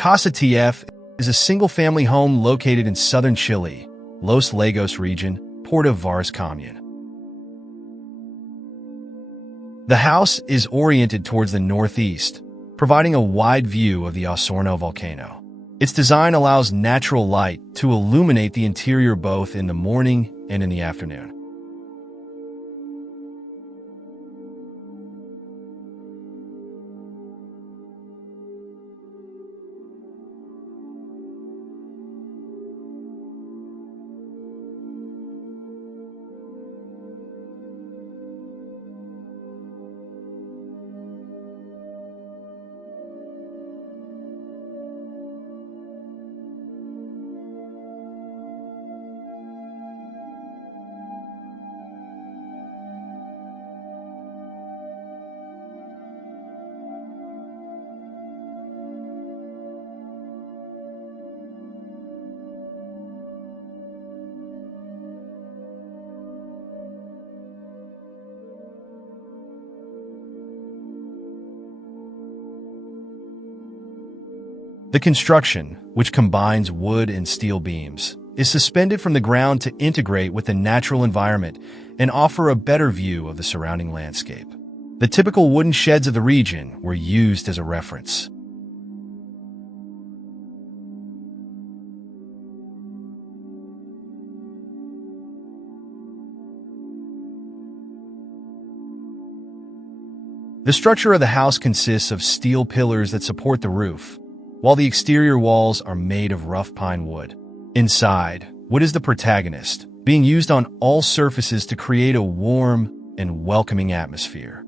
Casa TF is a single-family home located in southern Chile, Los Lagos region, Puerto Varas commune. The house is oriented towards the northeast, providing a wide view of the Osorno volcano. Its design allows natural light to illuminate the interior both in the morning and in the afternoon. The construction, which combines wood and steel beams, is suspended from the ground to integrate with the natural environment and offer a better view of the surrounding landscape. The typical wooden sheds of the region were used as a reference. The structure of the house consists of steel pillars that support the roof, while the exterior walls are made of rough pine wood. Inside, wood is the protagonist, being used on all surfaces to create a warm and welcoming atmosphere.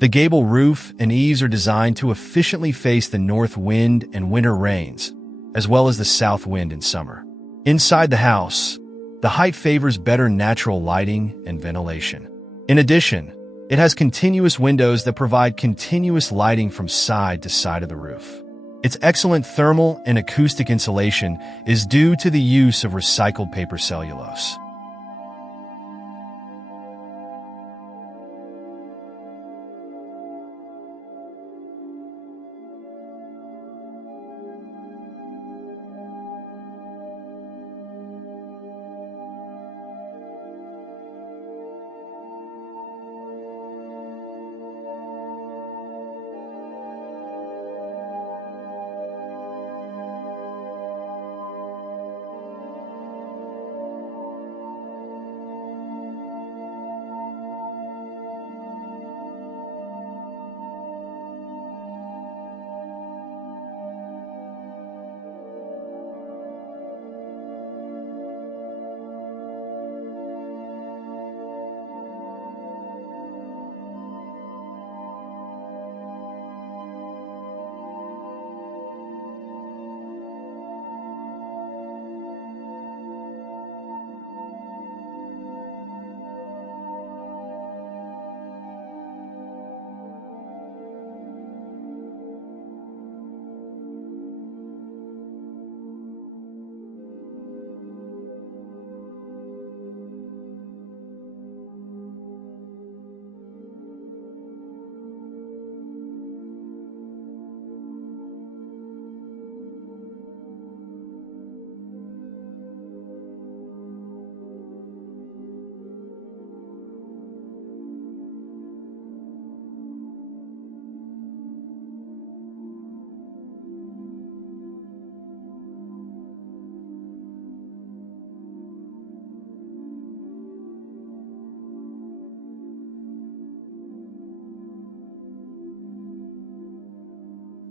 The gable roof and eaves are designed to efficiently face the north wind and winter rains, as well as the south wind in summer. Inside the house, the height favors better natural lighting and ventilation. In addition, it has continuous windows that provide continuous lighting from side to side of the roof. Its excellent thermal and acoustic insulation is due to the use of recycled paper cellulose.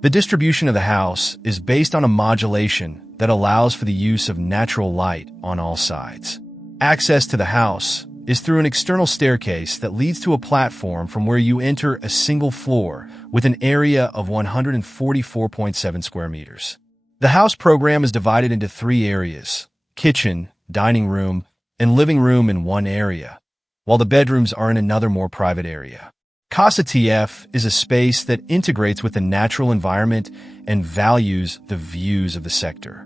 The distribution of the house is based on a modulation that allows for the use of natural light on all sides. Access to the house is through an external staircase that leads to a platform from where you enter a single floor with an area of 144.7 square meters. The house program is divided into 3 areas: kitchen, dining room, and living room in one area, while the bedrooms are in another more private area. Casa TF is a space that integrates with the natural environment and values the views of the sector.